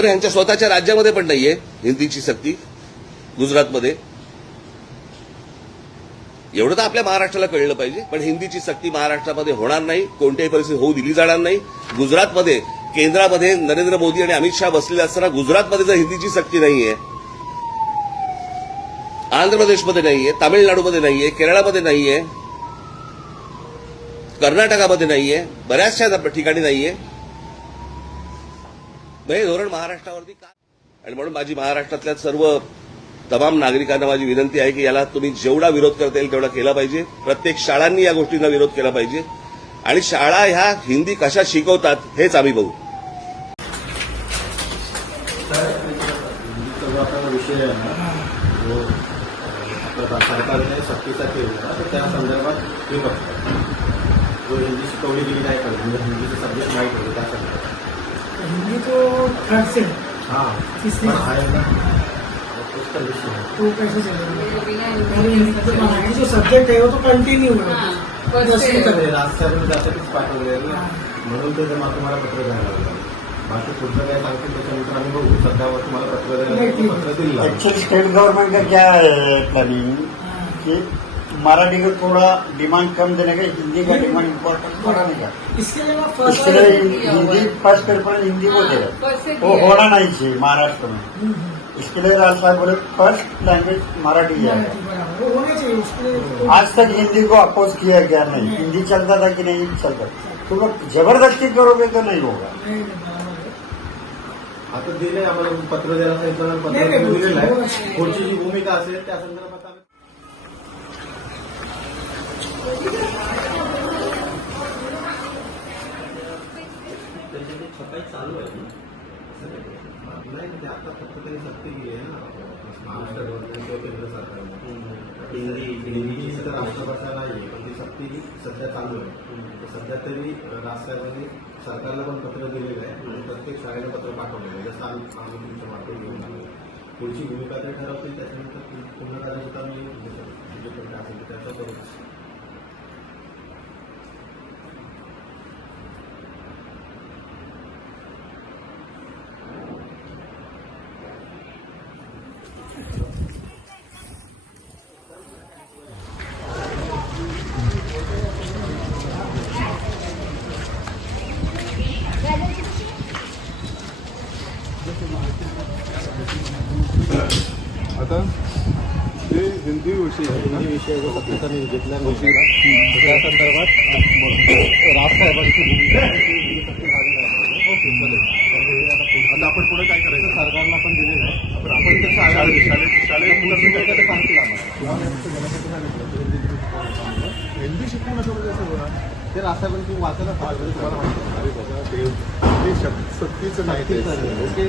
बरं यांच्या स्वतःच्या राज्यामध्ये पण नाहीये हिंदीची सक्ती गुजरातमध्ये. एवढं तर आपल्या महाराष्ट्राला कळलं पाहिजे पण हिंदीची सक्ती महाराष्ट्रामध्ये होणार नाही कोणत्याही परिस्थितीत होऊ दिली जाणार नाही. गुजरातमध्ये केंद्रामध्ये नरेंद्र मोदी आणि अमित शहा बसलेले असताना गुजरातमध्ये जर हिंदीची सक्ती नाहीये आंध्र प्रदेशमध्ये नाहीये तामिळनाडूमध्ये नाहीये केरळामध्ये नाहीये कर्नाटकामध्ये नाहीये बऱ्याचशा ठिकाणी नाहीये हे धोरण महाराष्ट्रावरती का आणि म्हणून माझी महाराष्ट्रातल्या सर्व तमाम नागरिकांना माझी विनंती आहे की याला तुम्ही जेवढा विरोध करता येईल तेवढा केला पाहिजे. प्रत्येक शाळांनी या गोष्टींना विरोध केला पाहिजे. आणि शाळा ह्या हिंदी कशा शिकवतात हेच आम्ही बघू. विषय सरकारने सक्तीचा केलेला तर त्या संदर्भात हे बघतात. जो हिंदी शिकवली गेली नाही पाहिजे हिंदीचे सब्जेक्ट माहीत होते त्या संदर्भात. हिंदी तो थर्ड से है, हां. तो कैसे चलेगा जो सब्जेक्ट है वो तो कंटिन्यू है। दसवीं तक ते राजसाहेबांनी त्यासाठीच पाठवले म्हणून ते मला तुम्हाला पत्र द्यायला लागलं. बाकी पुढचं काय सांगतील त्याच्यानंतर आम्ही बघू. सध्यावर तुम्हाला पत्र द्यायला पत्र दिलं. एक्चुअली स्टेट गवर्नमेंट का क्या है। प्लानिंग कि मराठी को थोड़ा डिमांड कम देने का हिंदी का डिमांड इम्पोर्टेंट बढ़ाने का इसके लिए मैं फ़र्स्ट इसके लिए हिंदी फ़र्स्ट प्रेफरेंस हिंदी को देगा वो होना नहीं चाहिए महाराष्ट्र में इसके लिए राज साहब बोले फ़र्स्ट लैंग्वेज मराठी जाएगा तो- आज तक हिंदी को अपोज किया गया नहीं हिंदी चलता था कि नहीं चलता तो लोग ज़बरदस्ती करोगे तो नहीं होगा है। आता दिले आम्हाला पत्र द्यायला सांगितलं पत्र नाही, नाही, दिलेलं आहे पुढची जी भूमिका असेल त्या संदर्भात चालू आहे ना? नाही. ते आता फक्त त्यांनी सक्ती केली आहे ना. महाराष्ट्र गव्हर्नमेंट किंवा केंद्र सरकारने. हिंदी हिंदीची सध्या राष्ट्रभाषा नाही आहे पण ती सक्ती सध्या चालू आहे. सध्या तरी राजसाहेबांनी सरकारला पण पत्र दिलेलं आहे आणि प्रत्येक शाळेला पत्र पाठवलेलं आहे. जसं आम्ही आम्ही तुमच्या मार्केट घेऊन आलो. पुढची भूमिका ते ठरवतील त्याच्यानंतर पुन्हा कदाचित आम्ही जे पण काय असेल ते त्याच्या आता जे हिंदी विषय हिंदी विषय घेतला त्या संदर्भात राजसाहेबांची भूमिका. आता आपण पुढे काय करायचं? सरकारला पण दिलेलं आहे आपण आपण त्या शाळेत शाळेत सांगतील आम्हाला. हिंदी शिकवून असं म्हणजे असं होणार ते राजसाहेबांची वाचायला तुम्हाला माहिती ते ते शक- सक्तीचं नाही ते. ओके?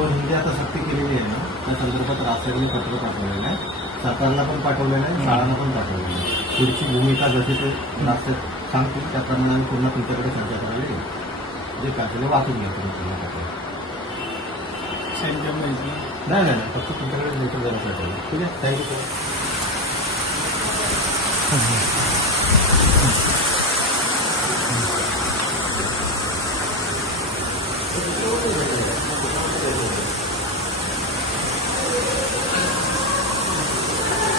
जो हिंदी आता सक्ती केलेली आहे ना त्या संदर्भात राजसाहेबांनी पत्र पाठवलेलं आहे. सरकारला पण पाठवलेलं आहे शाळांना पण पाठवलेलं आहे. पुढची भूमिका जशी ते राजसाहेब सांगतील त्याप्रमाणे आम्ही पुन्हा तुमच्याकडे चर्चा करायला जे काय वाचून घ्या तुम्ही पुन्हा. नाही नाही नाही फक्त तुमच्याकडे लेटर आहे. ठीक आहे? थँक्यू सर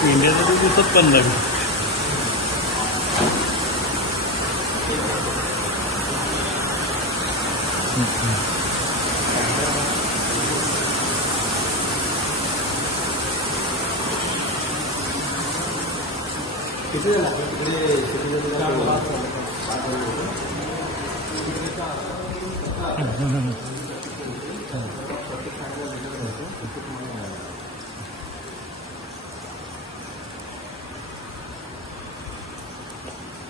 इंडियाचं ते दिसत पण नाही किती जण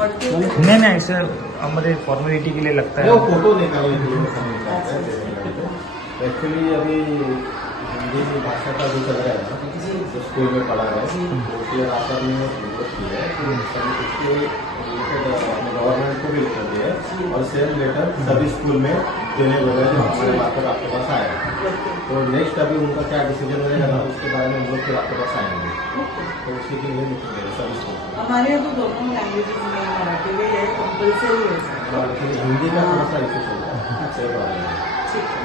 नहीं नहीं सर हमारे फॉर्मेलिटी के लिए लगता वो है फ़ोटो देना एक्चुअली अभी हिंदी की भाषा का जो चल रहा है ना जो। स्कूल में पढ़ा रहा है तो उसके आकर ने की है। कि सभी उसके रिलेटेड अपने गवर्नमेंट को भी लेटर दिया है। और सेम लेटर सभी स्कूल में देने बोले जो हमारे मार्फत आपके पास है तो नेक्स्ट अभी उनका क्या डिसीजन रहेगा ना उसके बारे में हम लोग फिर आपके पास आएंगे तो उसी के लिए हैं स्कूल को। हमारे यहाँ तो दोनों लैंग्वेजेस में मराठी में ये कंपल्सरी है हिंदी का थोड़ा सा इशू चल रहा है अच्छे बारे में ठीक है